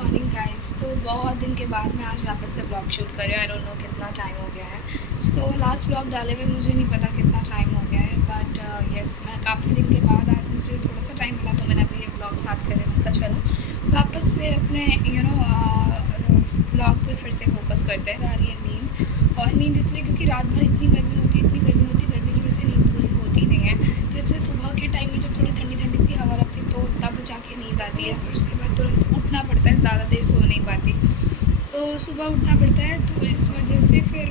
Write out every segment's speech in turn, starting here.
Morning guys. तो बहुत दिन के बाद मैं आज वापस से ब्लॉग शूट कर रही हूँ। आई डोंट नो कितना टाइम हो गया है। सो लास्ट ब्लॉग डाले हुए मुझे नहीं पता कितना टाइम हो गया है, बट यस मैं काफ़ी दिन के बाद आज मुझे थोड़ा सा टाइम मिला तो मैंने अभी ब्लॉग स्टार्ट कर दिया। मतलब चलो वापस से अपने ब्लॉग पे फिर से फोकस करते हैं। आ रही है नींद, और नींद इसलिए क्योंकि रात भर इतनी गर्मी होती है, गर्मी की वजह से नींद पूरी होती नहीं है। तो इसलिए सुबह के टाइम में जब थोड़ी ठंडी ठंडी सी हवा लगती है तो तब जाके नींद आती है। फिर उसके बाद तुरंत उठना पड़ता है, ज़्यादा देर सो नहीं पाती, तो सुबह उठना पड़ता है। तो इस वजह से फिर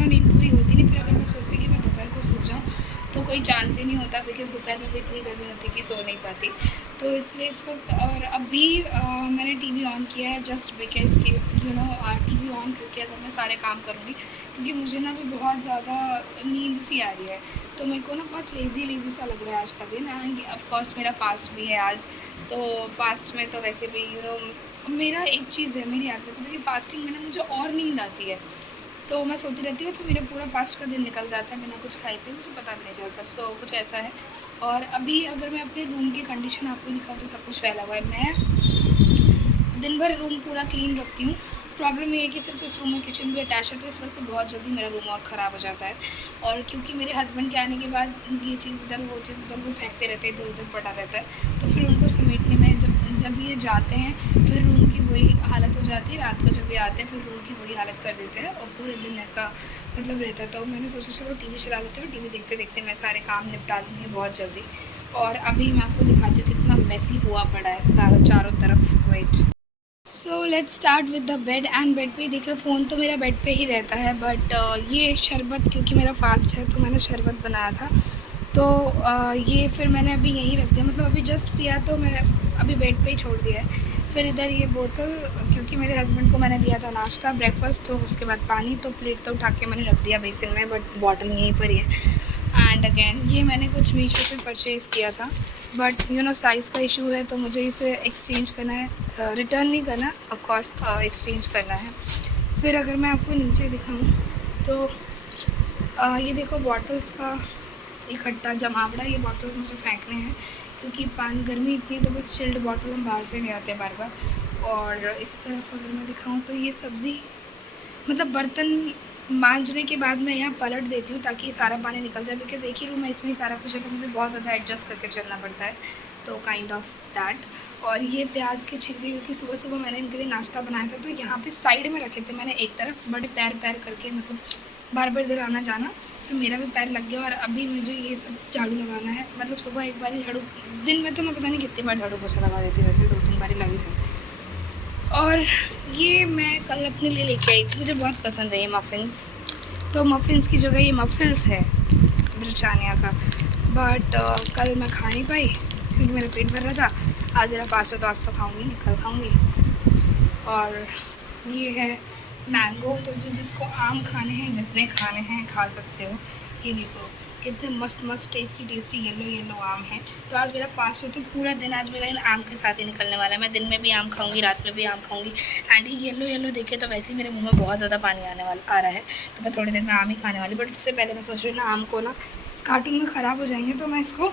नींद पूरी होती नहीं। फिर अगर मैं सोचती कि मैं दोपहर को सो जाऊँ तो कोई चांस ही नहीं होता, बिकॉज़ दोपहर में भी इतनी गर्मी होती है कि सो नहीं पाती। तो इसलिए इस वक्त और अभी मैंने टीवी ऑन किया है जस्ट बिकॉज़ कि टीवी ऑन करके अगर मैं सारे काम करूँगी, क्योंकि मुझे ना अभी बहुत ज़्यादा नींद सी आ रही है। तो मेरे को ना बहुत लेज़ी सा लग रहा है आज का दिन। एंड ऑफ कोर्स मेरा फास्ट भी है आज। तो फास्ट में तो वैसे भी मेरा एक चीज़ है, मेरी आदत है कि फास्टिंग में ना मुझे और नींद आती है। तो मैं सोती रहती हूँ, फिर मेरा पूरा फास्ट का दिन निकल जाता है बिना कुछ खाए पिए, मुझे पता भी नहीं चलता। सो कुछ ऐसा है। और अभी अगर मैं अपने रूम की कंडीशन आपको दिखाऊँ तो सब कुछ फैला हुआ है। मैं दिन भर रूम पूरा क्लीन रखती हूँ। प्रॉब्लम ये है कि सिर्फ इस रूम में किचन भी अटैच है, तो इस वजह से बहुत जल्दी मेरा रूम और ख़राब हो जाता है। और क्योंकि मेरे हस्बैंड के आने के बाद ये चीज़ इधर वो चीज़ उधर वो फेंकते रहते हैं, इधर उधर पड़ा रहता है। तो फिर उनको समेटने में जब ये जाते हैं फिर रूम की वही हालत हो जाती है। रात को जब ये आते हैं फिर रूम की वही हालत कर देते हैं, और पूरे दिन ऐसा मतलब रहता है। तो मैंने सोचा चलो टीवी चला लेते हैं, टीवी देखते देखते मैं सारे काम निपटा दूँगी बहुत जल्दी। और अभी मैं आपको दिखाती हूँ कितना मेसी हुआ पड़ा है सारा चारों तरफ। Wait, so let's start with the bed. And bed पे ही देख रहे हो, फ़ोन तो मेरा बेड पे ही रहता है, बट ये शरबत क्योंकि मेरा फास्ट है तो मैंने शरबत बनाया था। तो ये फिर मैंने अभी यहीं रख दिया, मतलब अभी जस्ट पिया तो मैंने अभी बेड पे ही छोड़ दिया है। फिर इधर ये बोतल, क्योंकि मेरे हस्बैंड को मैंने दिया था नाश्ता ब्रेकफास्ट, तो उसके बाद पानी, तो प्लेट तो उठा के मैंने रख दिया बेसिन में, बट बॉटल यहीं पर ही है। एंड अगेन ये मैंने कुछ मीशो से परचेज़ किया था, बट साइज़ का इशू है तो मुझे इसे एक्सचेंज करना है, रिटर्न नहीं करना, ऑफ कोर्स एक्सचेंज करना है। फिर अगर मैं आपको नीचे दिखाऊं तो ये देखो बॉटल्स का इकट्ठा जमा पड़ा। ये बॉटल्स मुझे फेंकने हैं क्योंकि पानी गर्मी इतनी है, तो बस चिल्ड बॉटल हम बाहर से ले आते हैं बार बार। और इस तरफ अगर मैं दिखाऊं तो ये सब्ज़ी, मतलब बर्तन मांजने के बाद मैं यहाँ पलट देती हूँ ताकि सारा पानी निकल जाए, बिकॉज़ एक ही रूम में इसमें सारा कुछ है तो मुझे बहुत ज़्यादा एडजस्ट करके चलना पड़ता है। तो काइंड ऑफ दैट। और ये प्याज के छिलके, क्योंकि सुबह सुबह मैंने इनके लिए नाश्ता बनाया था तो यहाँ पे साइड में रखे थे मैंने एक तरफ, बड़े पैर पैर करके, मतलब बार बार इधर आना जाना, फिर मेरा भी पैर लग गया। और अभी मुझे ये सब झाड़ू लगाना है, मतलब सुबह एक बार ही झाड़ू, दिन में तो मैं पता नहीं कितनी बार झाड़ू पोछा लगा देती हूँ, वैसे 2-3 बार ही लग ही जाता है। और ये मैं कल अपने लिए लेके आई थी, मुझे बहुत पसंद है ये मफ़िन्स। तो मफ़िन्स की जगह ये मफ़िल्स है ब्रिटानिया का, बट कल मैं खा नहीं पाई क्योंकि मेरा पेट भर रहा था। आज मेरा फास्ट है तो आज तो खाऊंगी नहीं, कल खाऊंगी। और ये है मैंगो, तो जिसको आम खाने हैं, जितने खाने हैं खा सकते हो। ये देखो कितने मस्त मस्त टेस्टी येलो आम है। तो आज मेरा फास्ट है तो पूरा दिन आज मेरा इन आम के साथ ही निकलने वाला है। मैं दिन में भी आम खाऊंगी, रात में भी आम खाऊंगी। एंड ये येलो देखे तो वैसे ही मेरे मुंह में बहुत ज़्यादा पानी आ रहा है, तो मैं थोड़ी देर में आम ही खाने वाली। बट उससे पहले मैं सोच रही हूँ ना, आम को ना इस कार्टून में ख़राब हो जाएंगे तो मैं इसको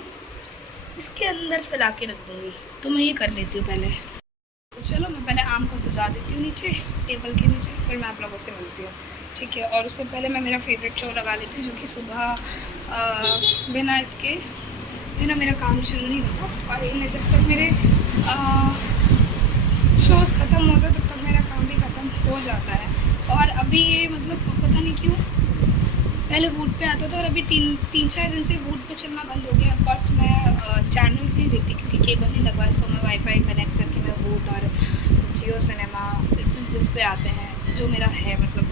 इसके अंदर फैला के रख दूँगी। तो मैं ये कर लेती हूँ पहले। तो चलो मैं पहले आम को सजा देती हूँ नीचे टेबल के नीचे, फिर मैं आप लोगों से मिलती हूँ, ठीक है। और उससे पहले मैं मेरा फेवरेट शो लगा लेती हूँ, जो कि सुबह बिना इसके मेरा काम शुरू नहीं होता। और इन्हें जब तक मेरे शोज़ ख़त्म होता तब तक मेरा काम भी ख़त्म हो जाता है। और अभी ये मतलब पता नहीं क्यों पहले वूट पे आता था और अभी 3-4 दिन से वूट पे चलना बंद हो गया। ऑफकोर्स मैं चैनल्स ही देखती क्योंकि केबल नहीं लगवाया, सो मैं वाईफाई कनेक्ट करके मैं वूट और जियो सिनेमा जिस पे आते हैं जो मेरा है, मतलब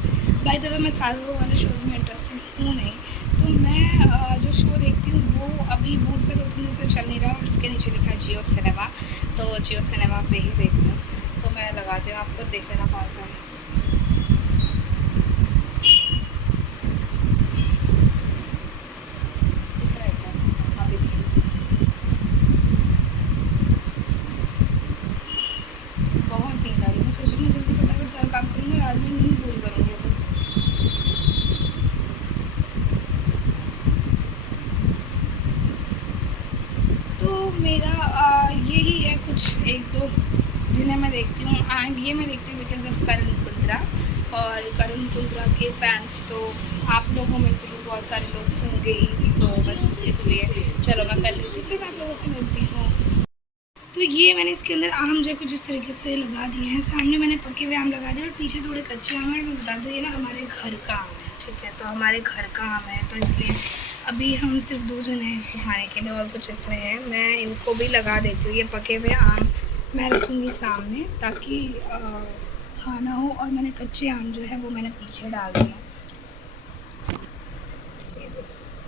बाय द वे मैं सास बहू वाले शोज़ में इंटरेस्टेड हूँ नहीं। तो मैं जो शो देखती हूँ वो अभी वूट पे 2-3 दिन से चल नहीं रहा, और उसके नीचे लिखा है जियो सिनेमा, तो जियो सिनेमा पे ही देखती हूँ। तो मैं लगाती हूँ, आप खुद देख लेना कौन सा है। बहुत नींद आ रही है, मैं सोच रही हूँ मैं जल्दी फटाफट सारा काम करूँगी और आज मैं नींद पूरी करूँगी अपनी। तो मेरा यही है कुछ 1-2 जिन्हें मैं देखती हूँ, एंड ये मैं देखती हूँ बिकॉज ऑफ करण कुंद्रा। और करण कुंद्रा के फैंस तो आप लोगों में से भी बहुत सारे लोग होंगे ही, तो बस इसलिए चलो मैं कर लेती हूँ, फिर मैं आप लोगों से मिलती हूँ। तो ये मैंने इसके अंदर आम जो कुछ इस तरीके से लगा दिए हैं। सामने मैंने पके हुए आम लगा दिए और पीछे थोड़े कच्चे आम हैं। मैं बता दूँ ये ना हमारे घर का आम है, ठीक है, तो हमारे घर का आम है, तो इसलिए अभी हम सिर्फ 2 जने हैं इसको खाने के लिए, और कुछ इसमें है। मैं इनको भी लगा देती हूँ, ये पके हुए आम मैं रखूँगी सामने ताकि खाना हो। और मैंने कच्चे आम जो है वो मैंने पीछे डाल दिए।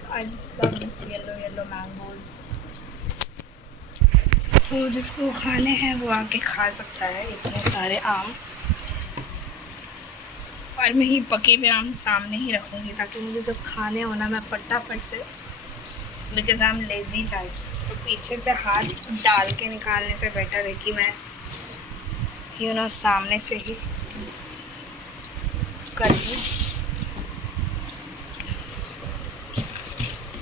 I just love this yellow mangoes। तो जिसको खाने हैं वो आके खा सकता है इतने सारे आम। और मैं ही पके हुए आम सामने ही रखूँगी ताकि मुझे जब खाने हो ना मैं फटाफट से, because I am lazy types, तो पीछे से हाथ डाल के निकालने से बेटर है कि मैं सामने से ही कर दूँ।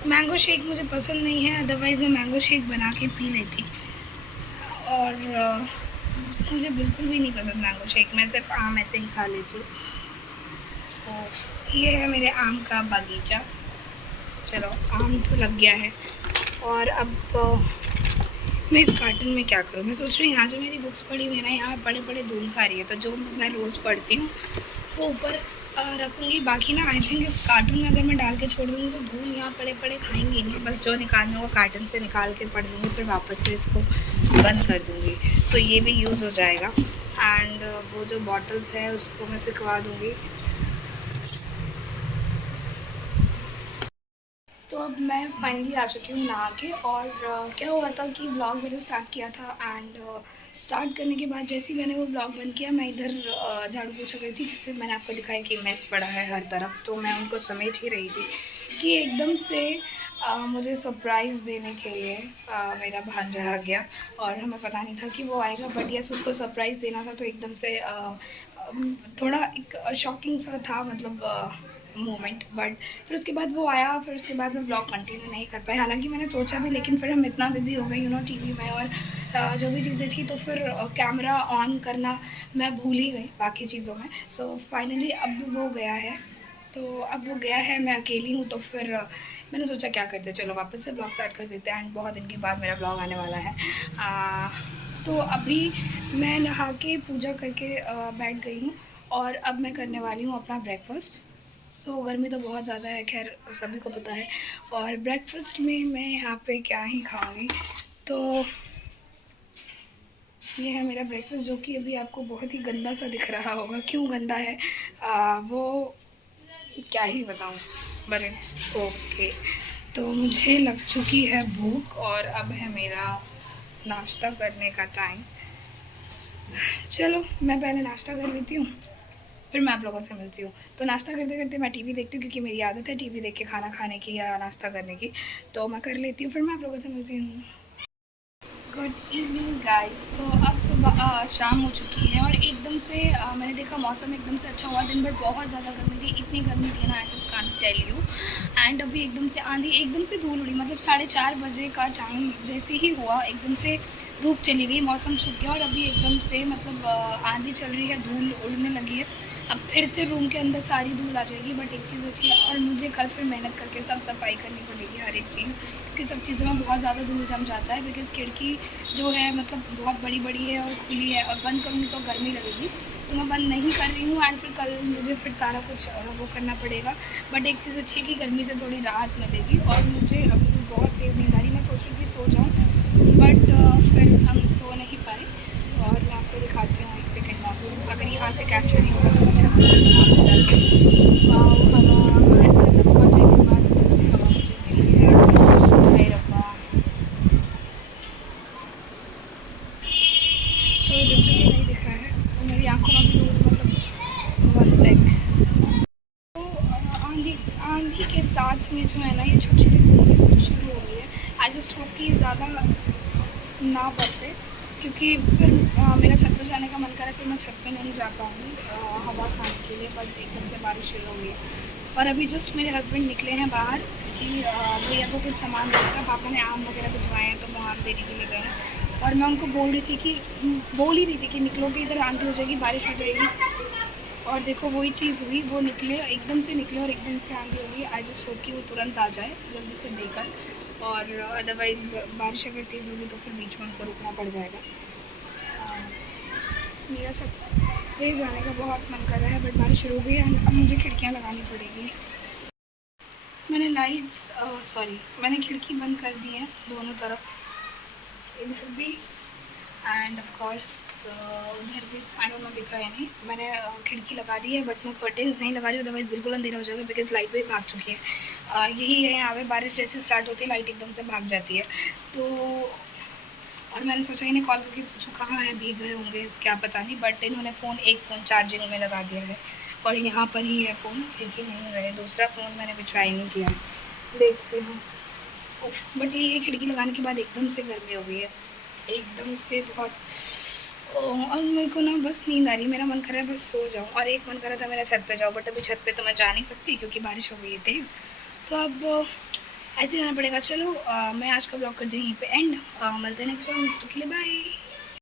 मैंगो शेक मुझे पसंद नहीं है, अदरवाइज़ मैं मैंगो शेक बना के पी लेती। और मुझे बिल्कुल भी नहीं पसंद मैंगो शेक, मैं सिर्फ आम ऐसे ही खा लेती हूँ। तो ये है मेरे आम का बागीचा। चलो आम तो लग गया है, और अब मैं इस कार्टन में क्या करूँ। मैं सोच रही हूँ यहाँ जो मेरी बुक्स पड़ी हुई है ना, यहाँ बड़े बड़े धूल खा रही है, तो जो मैं रोज़ पढ़ती हूँ वो ऊपर रखूँगी। बाकी ना आई थिंक इस कार्टून में अगर मैं डाल के छोड़ दूँगी तो धूल यहाँ पड़े पड़े खाएंगी नहीं, बस जो निकालना वो कार्टन से निकाल के पढ़ दूँगी, फिर वापस से इसको बंद कर दूँगी, तो ये भी यूज़ हो जाएगा। एंड वो जो बॉटल्स है उसको मैं फिकवा दूँगी। तो अब मैं फाइनली आ चुकी हूँ नहा के। और क्या हुआ था कि ब्लॉग मैंने स्टार्ट किया था, एंड स्टार्ट करने के बाद जैसे ही मैंने वो ब्लॉग बंद किया, मैं इधर झाड़ू पोछा करी थी, जिससे मैंने आपको दिखाया कि मेस पड़ा है हर तरफ, तो मैं उनको समेट ही रही थी कि एकदम से मुझे सरप्राइज़ देने के लिए मेरा भांजा आ गया। और हमें पता नहीं था कि वो आएगा, बट यस उसको सरप्राइज़ देना था, तो एकदम से थोड़ा एक शॉकिंग सा था, मतलब मोमेंट। बट फिर उसके बाद वो आया, फिर उसके बाद मैं ब्लॉग कंटिन्यू नहीं कर पाई, हालांकि मैंने सोचा भी, लेकिन फिर हम इतना बिजी हो गई टीवी में और जो भी चीज़ें थी, तो फिर कैमरा ऑन करना मैं भूल ही गई बाकी चीज़ों में। सो फाइनली अब वो गया है, तो अब वो गया है, मैं अकेली हूँ, तो फिर मैंने सोचा क्या करते, चलो वापस से ब्लॉग स्टार्ट कर देते हैं। एंड बहुत दिन के बाद मेरा ब्लॉग आने वाला है। तो अभी मैं नहा के पूजा करके बैठ गई हूँ, और अब मैं करने वाली हूँ अपना ब्रेकफास्ट। सो गर्मी तो बहुत ज़्यादा है, खैर सभी को पता है। और ब्रेकफास्ट में मैं यहाँ पे क्या ही खाऊंगी, तो ये है मेरा ब्रेकफास्ट, जो कि अभी आपको बहुत ही गंदा सा दिख रहा होगा। क्यों गंदा है वो क्या ही बताऊँ, बट इट्स ओके। तो मुझे लग चुकी है भूख, और अब है मेरा नाश्ता करने का टाइम। चलो मैं पहले नाश्ता कर लेती हूँ, फिर मैं आप लोगों से मिलती हूँ। तो नाश्ता करते करते मैं टीवी देखती हूँ, क्योंकि मेरी आदत है टीवी देख के खाना खाने की या नाश्ता करने की, तो मैं कर लेती हूँ, फिर मैं आप लोगों से मिलती हूँ। Good evening guys. तो अब शाम हो चुकी है, और एकदम से मैंने देखा मौसम एकदम से अच्छा हुआ। दिन भर बहुत ज़्यादा गर्मी थी, इतनी गर्मी थी ना, I just can't tell you. And अभी एकदम से आंधी, एकदम से धूल उड़ी, मतलब 4:30 बजे का टाइम जैसे ही हुआ एकदम से धूप चली गई, मौसम छुप गया, और अभी एकदम से मतलब आंधी चल रही है, धूल उड़ने लगी है। अब फिर से रूम के अंदर सारी धूल आ जाएगी, बट एक चीज़ अच्छी है, और मुझे कल फिर मेहनत करके सब सफाई करनी पड़ेगी हर एक चीज़, क्योंकि सब चीज़ों में बहुत ज़्यादा धूल जम जाता है। बिकॉज़ खिड़की जो है मतलब बहुत बड़ी बड़ी है और खुली है, और बंद करूँगी तो गर्मी लगेगी, तो मैं बंद नहीं कर रही हूँ। एंड फिर कल मुझे फिर सारा कुछ वो करना पड़ेगा। बट एक चीज़ अच्छी है कि गर्मी से थोड़ी राहत मिलेगी, और मुझे अभी भी बहुत तेज़ नींद आ रही। मैं सोच रही थी सो जाऊँ, बट फिर हम सो नहीं पाए। और मैं आपको दिखाती हूँ एक सेकंड मौसम, अगर यहाँ से कैप्चर नहीं होगा तो मैं छत पे से हवा, ऐसा लगता है बहुत टाइम के बाद एकदम से हवा मुझे मिली है। भाई रब्बा, तो इधर से तो नहीं दिख रहा है, और मेरी आंखों में भी दूर, मतलब 1 सेक। तो आंधी के साथ में जो है ना, ये छोटी छोटी बूंदें शुरू हो गई है। आई जस्ट होप कि ज़्यादा ना बरसे, क्योंकि फिर मेरा छत पर जाने का मन करे, फिर मैं छत पे नहीं जा पाऊँगी हवा खाने के लिए। बट एकदम से बारिश शुरू हो गई है, और अभी जस्ट मेरे हस्बैंड निकले हैं बाहर कि भैया को कुछ सामान देने का। पापा ने आम वगैरह भिजवाए हैं, तो वो आम देने के लिए गए हैं। और मैं उनको बोल ही रही थी कि निकलोगे इधर आंधी हो जाएगी, बारिश हो जाएगी। और देखो वही चीज़ हुई, वो निकले, एकदम से निकले और एकदम से आंधी हो गई। आई जस्ट होप कि वो तुरंत आ जाए जल्दी से देकर, और अदरवाइज़ बारिश अगर तेज़ होगी तो फिर बीच में उनको रुकना पड़ जाएगा। मेरा छत पे जाने का बहुत मन कर रहा है, बट बारिश रुक गई एंड अब मुझे खिड़कियाँ लगानी पड़ेगी। मैंने खिड़की बंद कर दी है दोनों तरफ, इधर भी एंड ऑफ कोर्स उधर भी। आई डोंट नो दिख रहा है नहीं, मैंने खिड़की लगा दी है बट मैं कर्टेंस नहीं लगा रही हूँ, अदरवाइज़ बिल्कुल अंधेरा हो जाएगा बिकॉज लाइट भी भाग चुकी है। यही है यहाँ पे, बारिश जैसे स्टार्ट होती है लाइट एकदम से भाग जाती है। तो और मैंने सोचा इन्हें कॉल करके पूछूँ कहाँ है, भीग गए होंगे क्या पता नहीं, बट इन्होंने एक फ़ोन चार्जिंग में लगा दिया है और यहाँ पर ही है फ़ोन, लेकिन नहीं रहे। दूसरा फ़ोन मैंने भी ट्राई नहीं किया, देखती हूँ। बट ये खिड़की लगाने के बाद एकदम से गर्मी हो गई है, एकदम से बहुत। और मेरे को ना बस नींद आ रही है, मेरा मन कर रहा है बस सो जाऊँ। और एक मन कर रहा था मेरा छत पे जाओ, बट अभी छत पे तो मैं जा नहीं सकती क्योंकि बारिश हो गई है तेज़। तो अब ऐसे रहना पड़ेगा। चलो मैं आज का ब्लॉग कर दी यहीं पे एंड। मिलते हैं नेक्स्ट ब्लॉग में, तो के लिए बाय।